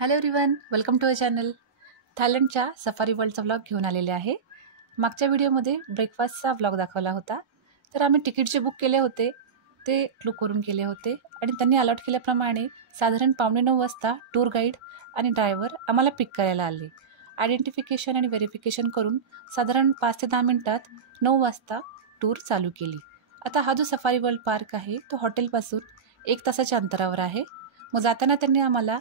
Hello everyone, welcome to our channel. थायलंडच्या safari वर्ल्डचा vlog घेऊन आलेले आहे. मागच्या व्हिडिओमध्ये ब्रेकफास्टचा व्लॉग दाखवला होता. तर आम्ही तिकीट जे बुक केले होते ते क्लू करून केले होते आणि त्यांनी अलॉट केल्याप्रमाणे साधारण 8:45 वाजता टूर गाईड आणि ड्रायव्हर आम्हाला पिक करायला आले. आयडेंटिफिकेशन आणि व्हेरिफिकेशन करून साधारण 5 ते 10 मिनिटात 9 वाजता टूर चालू केली. आता हा जो सफारी वर्ल्ड पार्क आहे तो हॉटेलपासून 1 तासाच्या अंतरावर आहे. मग जाताना त्यांनी आम्हाला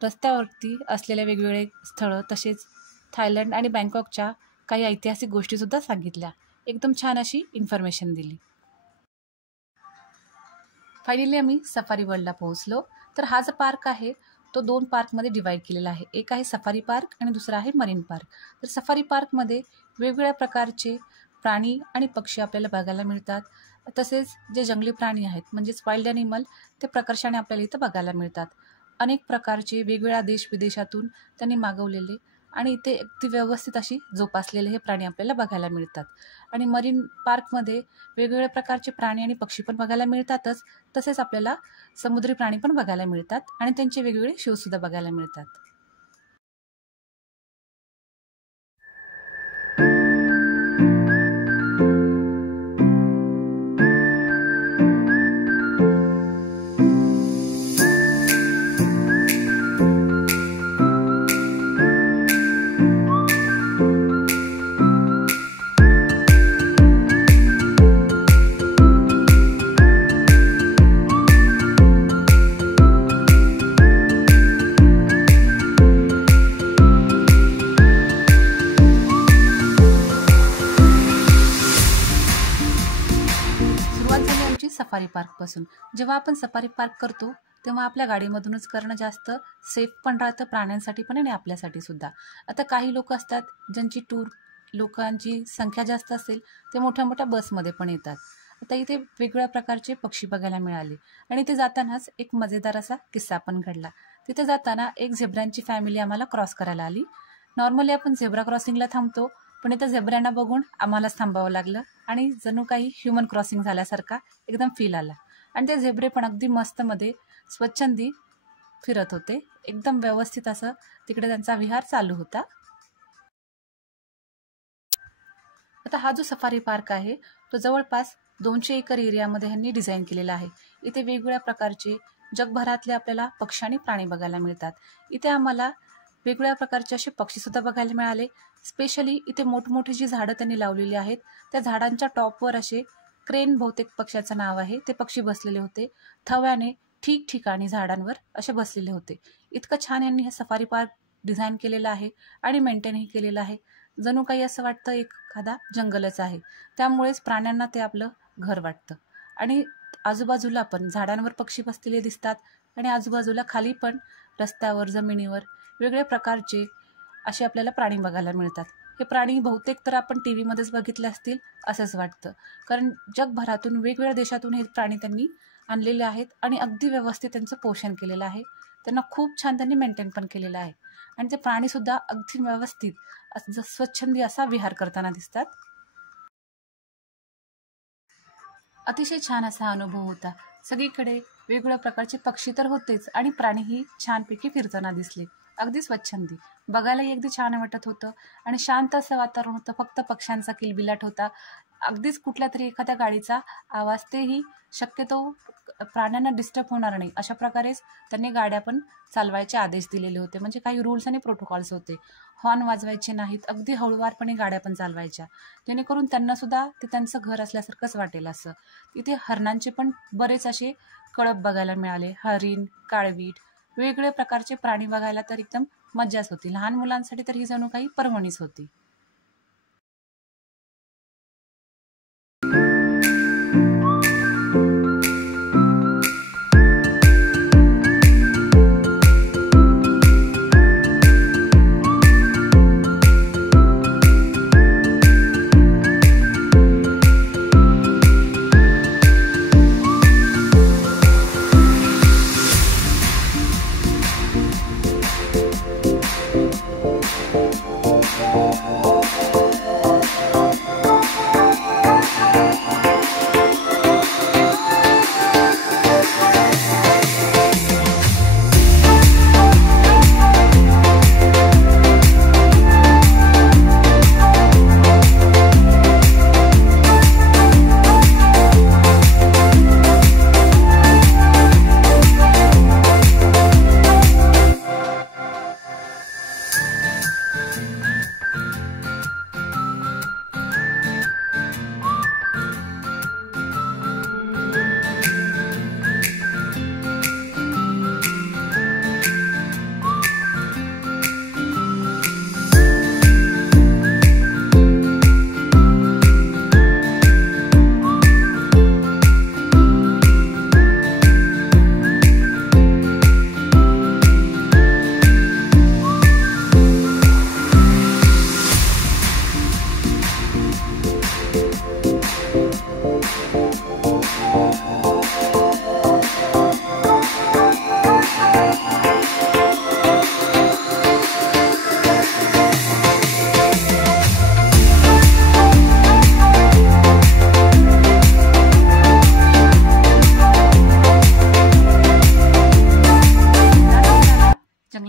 रस्त्यावरती असलेल्या वेगवेगळे स्थळं तसेच थायलंड आणि बँकॉकच्या काही ऐतिहासिक गोष्टीसुद्धा सांगितल्या. एकदम छान अशी इन्फॉर्मेशन दिली. फायनली आम्ही सफारी वर्ल्डला पोहोचलो. तर हा जो पार्क आहे तो 2 पार्कमध्ये डिवाईड केलेला आहे. एक आहे सफारी पार्क आणि दुसरा आहे मरीन पार्क. तर सफारी पार्कमध्ये वेगवेगळ्या प्रकारचे प्राणी आणि पक्षी आपल्याला बघायला मिळतात. तसेच जे जंगली प्राणी आहेत म्हणजेच वाईल्ड ॲनिमल ते प्रकर्षाने आपल्याला इथं बघायला मिळतात. अनेक प्रकारचे वेगवेगळ्या देश-विदेशातून त्यांनी मागवलेले आणि इथे अगदी व्यवस्थित अशी जोपासलेले हे प्राणी आपल्याला बघायला मिळतात. आणि मरीन पार्कमध्ये वेगवेगळ्या प्रकारचे प्राणी आणि पक्षी पण बघायला मिळतातच. तसेच आपल्याला समुद्री प्राणी पण बघायला मिळतात आणि त्यांचे वेगवेगळे शोसुद्धा बघायला मिळतात. सफारी पार्कपासून. जेव्हा आपण सफारी पार्क करतो तेव्हा आपल्या गाडीमधूनच करणं जास्त सेफ पण राहतं प्राण्यांसाठी पण आणि आपल्यासाठी सुद्धा. आता काही लोक असतात ज्यांची टूर लोकांची संख्या जास्त असेल ते मोठ्या मोठ्या बसमध्ये पण येतात. आता इथे वेगवेगळ्या प्रकारचे पक्षी बघायला मिळाले आणि ते जातानाच एक मजेदार असा किस्सा पण घडला. तिथे जाताना एक झेब्रांची फॅमिली आम्हाला क्रॉस करायला आली. नॉर्मली आपण झेब्रा क्रॉसिंगला थांबतो पण इथं झेब्रांना बघून आम्हालाच थांबावं लागलं आणि जणू काही ह्युमन क्रॉसिंग झाल्यासारखा एकदम फील आला. आणि ते झेब्रे पण अगदी मस्तमध्ये स्वच्छंदी फिरत होते. एकदम व्यवस्थित असं तिकडे त्यांचा विहार चालू होता. आता हा जो सफारी पार्क आहे तो जवळपास 200 एकर एरियामध्ये ह्यांनी डिझाईन केलेला आहे. इथे वेगवेगळ्या प्रकारचे जगभरातले आपल्याला पक्षी आणि प्राणी बघायला मिळतात. इथे आम्हाला वेगवेगळ्या प्रकारचे असे पक्षीसुद्धा बघायला मिळाले. स्पेशली इथे मोठमोठी जी झाडं त्यांनी लावलेली आहेत त्या झाडांच्या टॉपवर असे क्रेन बहुतेक पक्ष्याचं नाव आहे ते पक्षी बसलेले होते. थव्याने ठिकठिकाणी झाडांवर असे बसलेले होते. इतकं छान यांनी हे सफारी पार्क डिझाईन केलेलं आहे आणि मेंटेनही केलेलं आहे. जणू काही असं वाटतं एखादा जंगलच आहे. त्यामुळेच प्राण्यांना ते आपलं घर वाटतं. आणि आजूबाजूला पण झाडांवर पक्षी बसलेले दिसतात आणि आजूबाजूला खाली पण रस्त्यावर जमिनीवर वेगवेगळ्या प्रकारचे असे आपल्याला प्राणी बघायला मिळतात. हे प्राणी बहुतेक तर आपण टी व्हीमध्येच बघितले असतील असंच वाटतं. कारण जगभरातून वेगवेगळ्या देशातून हे प्राणी त्यांनी आणलेले आहेत आणि अगदी व्यवस्थित त्यांचं पोषण केलेलं आहे. त्यांना खूप छान त्यांनी मेंटेन पण केलेलं आहे आणि ते प्राणीसुद्धा अगदी व्यवस्थित स्वच्छंदी असा विहार करताना दिसतात. अतिशय छान असा अनुभव होता. सगळीकडे वेगवेगळ्या प्रकारचे पक्षी तर होतेच आणि प्राणीही छानपैकी फिरताना दिसले. अगदी स्वच्छंदी बघायलाही अगदी छान वाटत होतं आणि शांत असं वातावरण होतं. फक्त पक्ष्यांचा किलबिलाट होता. अगदीच कुठल्या तरी एखाद्या गाडीचा आवाज तेही शक्यतो प्राण्यांना डिस्टर्ब होणार नाही अशा प्रकारेच त्यांनी गाड्या पण चालवायचे आदेश दिलेले होते. म्हणजे काही रूल्स आणि प्रोटोकॉल्स होते. हॉर्न वाजवायचे नाहीत. अगदी हळूवारपणे गाड्या पण चालवायच्या जेणेकरून त्यांना सुद्धा ते त्यांचं घर असल्यासारखंच वाटेल असं. इथे हरणांचे पण बरेच असे कळप बघायला मिळाले. हरिण, काळवीट वेगवेगळ्या प्रकारचे प्राणी बघायला तर एकदम मज्जाच होती. लहान मुलांसाठी तर ही जणू काही पर्वणीच होती.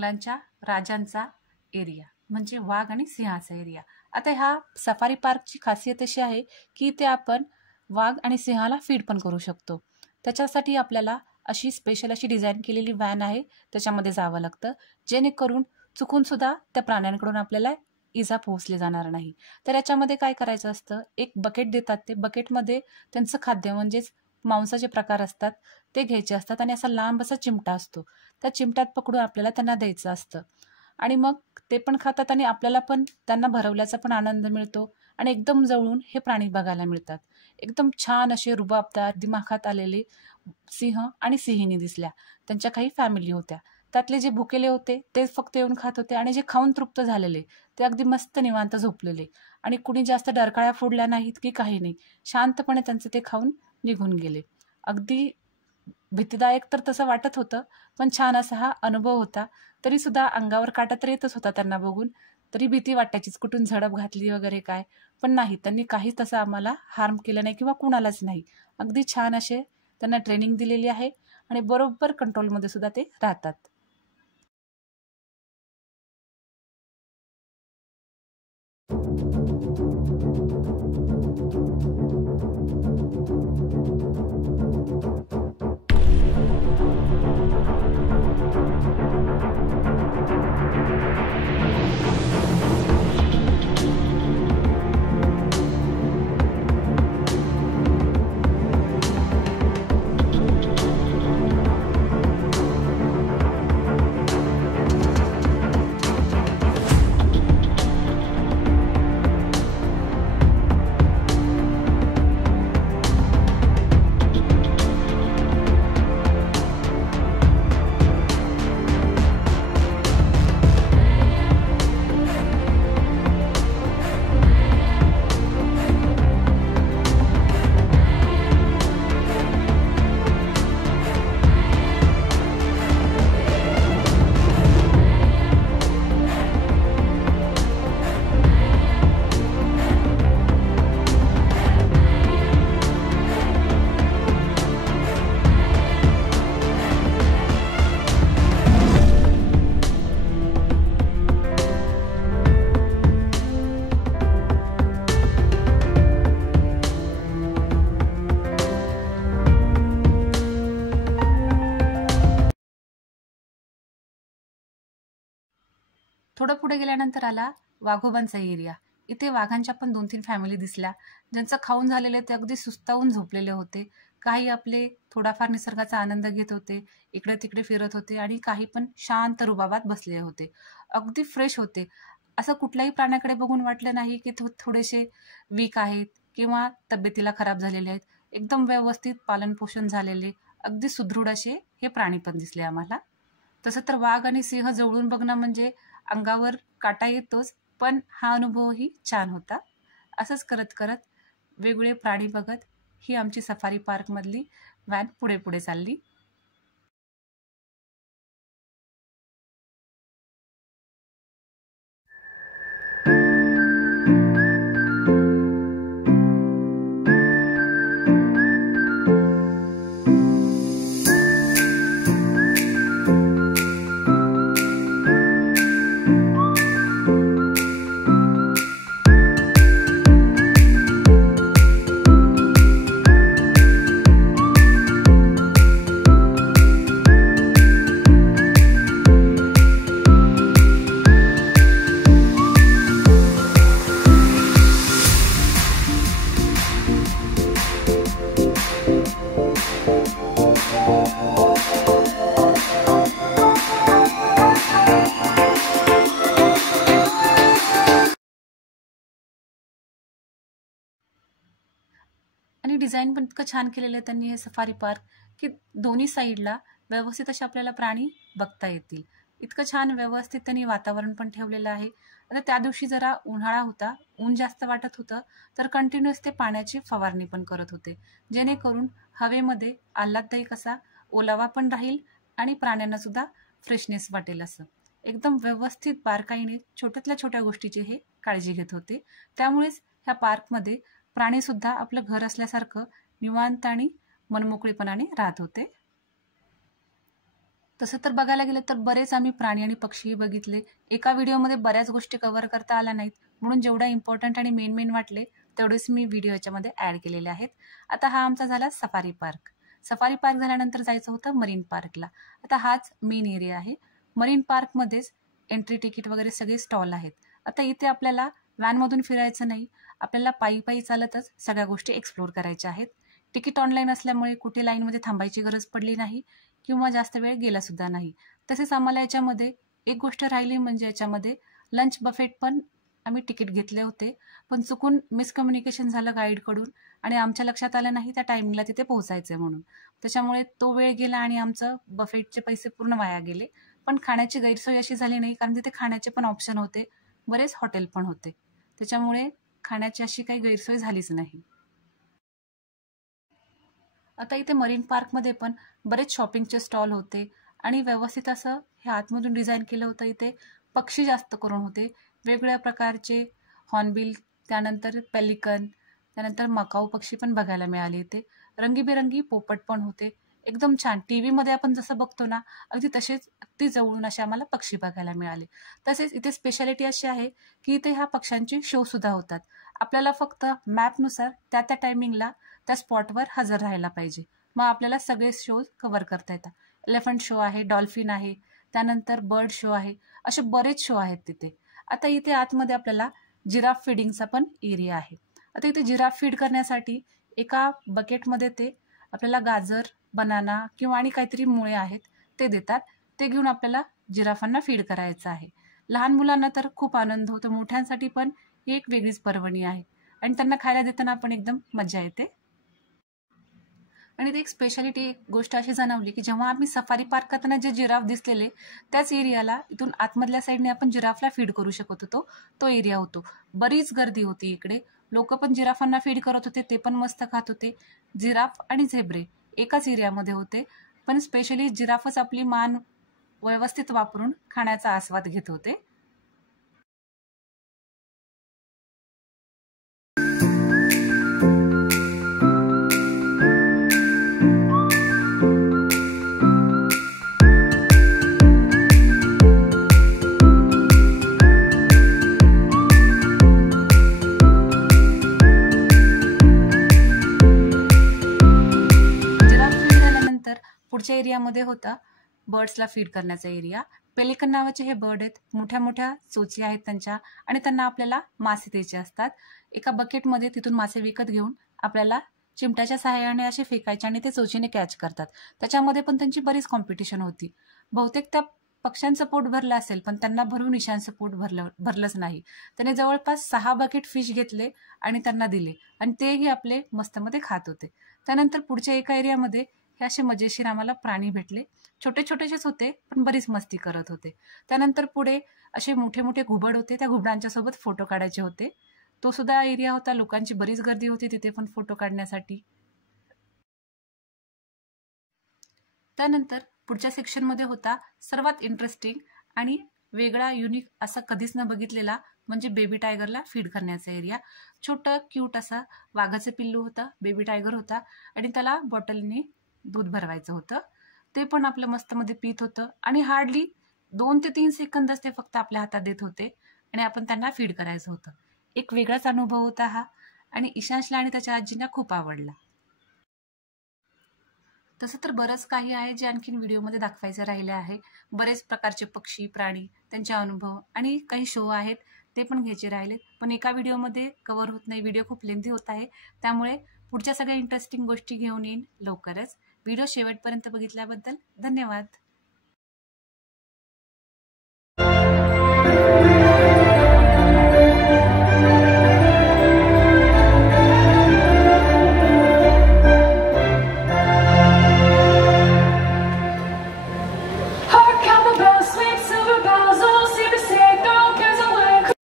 जंगलांच्या राजांचा एरिया म्हणजे वाघ आणि सिंहाचा एरिया. आता ह्या सफारी पार्कची खासियत अशी आहे की इथे आपण वाघ आणि सिंहाला फीड पण करू शकतो. त्याच्यासाठी आपल्याला अशी स्पेशल अशी डिझाईन केलेली व्हॅन आहे, त्याच्यामध्ये जावं लागतं, जेणेकरून चुकून सुद्धा त्या प्राण्यांकडून आपल्याला इजा पोहोचली जाणार नाही. तर याच्यामध्ये काय करायचं असतं, एक बकेट देतात, ते बकेटमध्ये त्यांचं खाद्य म्हणजेच मांसाचे प्रकार असतात ते घ्यायचे असतात आणि असा लांब असा चिमटा असतो, त्या चिमट्यात पकडून आपल्याला त्यांना द्यायचं असतं आणि मग ते पण खातात आणि आपल्याला पण त्यांना भरवल्याचा पण आनंद मिळतो आणि एकदम जवळून हे प्राणी बघायला मिळतात. एकदम छान असे रुबाबदार दिमाखात आलेले सिंह आणि सिंहिणी दिसल्या. त्यांच्या काही फॅमिली होत्या. त्यातले जे भुकेले होते तेच फक्त येऊन खात होते आणि जे खाऊन तृप्त झालेले ते अगदी मस्त निवांत झोपलेले आणि कुणी जास्त डरकाळ्या फोडल्या नाहीत की काही नाही. शांतपणे त्यांचे ते खाऊन निघून गेले. अगदी भीतीदायक तर तसं वाटत होतं, पण छान असा हा अनुभव होता. तरी सुद्धा अंगावर काटा तर येतच होता त्यांना बघून. तरी भीती वाटायचीच, कुठून झडप घातली वगैरे काय. पण नाही, त्यांनी काहीच तसं आम्हाला हार्म केलं नाही किंवा कुणालाच नाही. अगदी छान असे त्यांना ट्रेनिंग दिलेली आहे आणि बरोबर कंट्रोलमध्ये सुद्धा ते राहतात. थोडं पुढे गेल्यानंतर आला वाघोबांचा एरिया. इथे वाघांच्या पण 2-3 फॅमिली दिसल्या. ज्यांचं खाऊन झालेले ते अगदी सुस्तावून झोपलेले होते. काही आपले थोडाफार निसर्गाचा आनंद घेत होते, इकडे तिकडे फिरत होते आणि काही पण शांत रुबाबात बसलेले होते. अगदी फ्रेश होते. असं कुठल्याही प्राण्याकडे बघून वाटलं नाही की थोडेसे वीक आहेत किंवा तब्येतीला खराब झालेले आहेत. एकदम व्यवस्थित पालनपोषण झालेले अगदी सुदृढ असे हे प्राणी पण दिसले आम्हाला. तसं तर वाघ आणि सिंह जवळून बघणं म्हणजे अंगावर काटा येतोच, पण हा अनुभवही छान होता. असंच करत करत वेगवेगळे प्राणी बघत ही आमची सफारी पार्कमधली व्हॅन पुढे पुढे चालली. आणि डिझाईन पण इतकं छान केलेलं आहे त्यांनी हे सफारी पार्क, की दोन्ही साईडला व्यवस्थित असे आपल्याला प्राणी बघता येतील. इतकं छान व्यवस्थित त्यांनी वातावरण पण ठेवलेलं आहे. आता त्या दिवशी जरा उन्हाळा होता, ऊन जास्त वाटत होतं, तर कंटिन्युअस ते पाण्याची फवारणी पण करत होते, जेणेकरून हवेमध्ये आल्हाददायक असा ओलावा पण राहील आणि प्राण्यांना सुद्धा फ्रेशनेस वाटेल असं. एकदम व्यवस्थित बारकाईने छोट्यातल्या छोट्या गोष्टीची हे काळजी घेत होते. त्यामुळेच ह्या पार्कमध्ये प्राणी सुद्धा आपलं घर असल्यासारखं निवांत आणि मनमोकळेपणाने राहत होते. तसं तर बघायला गेलं तर बरेच आम्ही प्राणी आणि पक्षीही बघितले. एका व्हिडिओमध्ये बऱ्याच गोष्टी कव्हर करता आल्या नाहीत, म्हणून जेवढ्या इम्पॉर्टंट आणि मेन वाटले तेवढेच मी व्हिडिओ याच्यामध्ये ॲड केलेले आहेत. आता हा आमचा झाला सफारी पार्क. सफारी पार्क झाल्यानंतर जायचं होतं मरीन पार्कला. आता हाच मेन एरिया आहे. मरीन पार्कमध्येच एंट्री तिकीट वगैरे सगळे स्टॉल आहेत. आता इथे आपल्याला व्हॅनमधून फिरायचं नाही, आपल्याला पायी चालतच सगळ्या गोष्टी एक्सप्लोर करायच्या आहेत. तिकीट ऑनलाईन असल्यामुळे कुठे लाईनमध्ये थांबायची गरज पडली नाही किंवा जास्त वेळ गेला सुद्धा नाही. तसेच आम्हाला याच्यामध्ये एक गोष्ट राहिली म्हणजे याच्यामध्ये लंच बफेट पण आम्ही तिकीट घेतले होते, पण चुकून मिसकम्युनिकेशन झालं गाईडकडून आणि आमच्या लक्षात आलं नाही त्या टायमिंगला तिथे पोहोचायचं म्हणून. त्याच्यामुळे तो वेळ गेला आणि आमचं बफेटचे पैसे पूर्ण वाया गेले. पण खाण्याची गैरसोय अशी झाली नाही, कारण तिथे खाण्याचे पण ऑप्शन होते, बरेच हॉटेल पण होते. त्याच्यामुळे खाण्याची अशी काही गैरसोय झालीच नाही. आता इथे मरीन पार्कमध्ये पण बरेच शॉपिंगचे स्टॉल होते आणि व्यवस्थित असं हे आतमधून डिझाईन केलं होतं. इथे पक्षी जास्त करून होते, वेगवेगळ्या प्रकारचे हॉर्नबिल, त्यानंतर पेलिकन, त्यानंतर मकाऊ पक्षी पण बघायला मिळाले. इथे रंगीबेरंगी पोपट पण होते. एकदम छान, टी व्हीमध्ये आपण जसं बघतो ना, अगदी तसेच अगदी जवळून असे आम्हाला पक्षी बघायला मिळाले. तसेच इथे स्पेशालिटी अशी आहे की इथे ह्या पक्ष्यांचे शो सुद्धा होतात. आपल्याला फक्त मॅपनुसार त्या टायमिंगला त्या स्पॉटवर हजर राहायला पाहिजे, मग आपल्याला सगळे शोज कव्हर करता येतात. एलिफंट शो आहे, डॉल्फिन आहे, त्यानंतर बर्ड शो आहे, असे बरेच शो आहेत तिथे. आता इथे आतमध्ये आपल्याला जिराफ फीडिंगचा पण एरिया आहे. आता इथे जिराफ फीड करण्यासाठी एका बकेटमध्ये ते आपल्याला गाजर, बनाना किंवा आणि काहीतरी मुळे आहेत ते देतात. ते घेऊन आपल्याला जिराफांना फीड करायचं आहे. लहान मुलांना तर खूप आनंद होतो, मोठ्यांसाठी पण ही एक वेगळीच पर्वणी आहे आणि त्यांना खायला देताना पण एकदम मजा येते. आणि ते एक स्पेशालिटी एक गोष्ट अशी जाणवली की जेव्हा आम्ही सफारी पार्क करताना जे जिराफ दिसलेले त्याच एरियाला इथून आतमधल्या साईडने आपण जिराफला फीड करू शकत होतो, तो एरिया होतो. बरीच गर्दी होती इकडे, लोक पण जिराफांना फीड करत होते, ते पण मस्त खात होते. जिराफ आणि झेब्रे एकाच एरियामध्ये होते, पण स्पेशली जिराफच आपली मान व्यवस्थित वापरून खाण्याचा आस्वाद घेत होते. पुढच्या एरियामध्ये होता बर्ड्सला फीड करण्याचा एरिया. पेलिकन नावाचे हे बर्ड आहेत, मोठ्या मोठ्या चोची आहेत त्यांच्या आणि त्यांना आपल्याला मासे द्यायचे असतात. एका बकेटमध्ये तिथून मासे विकत घेऊन आपल्याला चिमट्याच्या सहाय्याने असे फेकायचे आणि ते चोचीने कॅच करतात. त्याच्यामध्ये पण त्यांची बरीच कॉम्पिटिशन होती. बहुतेक त्या पक्ष्यांचं पोट भरलं असेल, पण त्यांना भरून ईशांचं पोट भरलंच नाही. त्याने जवळपास 6 बकेट फिश घेतले आणि त्यांना दिले आणि तेही आपले मस्तमध्ये खात होते. त्यानंतर पुढच्या एका एरियामध्ये हे असे मजेशीर आम्हाला प्राणी भेटले. छोटेच होते, पण बरीच मस्ती करत होते. त्यानंतर पुढे असे मोठे घुबड होते, त्या घुबडांच्या सोबत फोटो काढायचे होते. तो सुद्धा एरिया होता, लोकांची बरीच गर्दी होती तिथे पण फोटो काढण्यासाठी. त्यानंतर पुढच्या सेक्शनमध्ये होता सर्वात इंटरेस्टिंग आणि वेगळा युनिक असा कधीच न बघितलेला म्हणजे बेबी टायगरला फीड करण्याचा एरिया. छोटं क्यूट असा वाघाचं पिल्लू होता, बेबी टायगर होता आणि त्याला बॉटलने दूध भरवायचं होतं. ते पण आपलं मस्तमध्ये पीत होतं आणि हार्डली 2 ते 3 सेकंदच ते फक्त आपल्या हातात देत होते आणि आपण त्यांना फीड करायचं होतं. एक वेगळाच अनुभव होता हा आणि ईशांशला आणि त्याच्या आजींना खूप आवडला. तसं तर बरंच काही आहे जे आणखीन व्हिडिओमध्ये दाखवायचं राहिले आहे. बरेच प्रकारचे पक्षी, प्राणी, त्यांचे अनुभव आणि काही शो आहेत ते पण घ्यायचे राहिले, पण एका व्हिडिओमध्ये कव्हर होत नाही. व्हिडिओ खूप लेंथी होत आहे, त्यामुळे पुढच्या सगळ्या इंटरेस्टिंग गोष्टी घेऊन येईन लवकरच. व्हिडिओ शेवटपर्यंत बघितल्याबद्दल धन्यवाद.